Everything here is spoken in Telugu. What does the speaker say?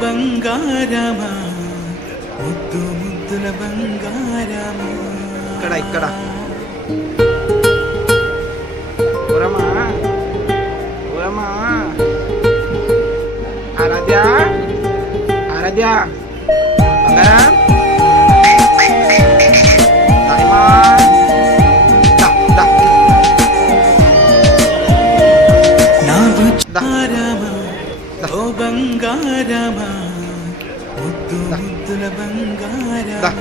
బంగారమా ముద్దు ముద్దుల బంగారమా ఇక్కడ ఊరమా ఆరాధ్య బంగారం నా బంగారమా ఓ బంగారమా ముద్దు ముద్దుల బంగారమా